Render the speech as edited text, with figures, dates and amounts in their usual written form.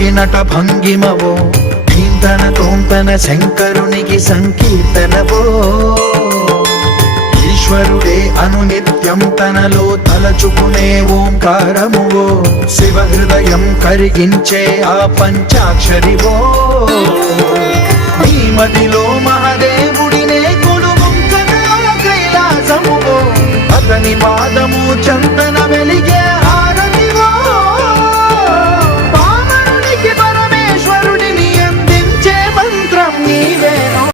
తొలగినట భంగిమవో ధీంతన తోంతన శంకరునికి సంకీర్తనవో ఈశ్వరుడే అనునిత్యం తనలో తలచుకునే ఓంకారమువో శివ హృదయం కరిగించే ఆ పంచాక్షరివో నీ మదిలో మహాదేవుడినే కొలువుంచగా కైలాసమువో అతని పాదము చంద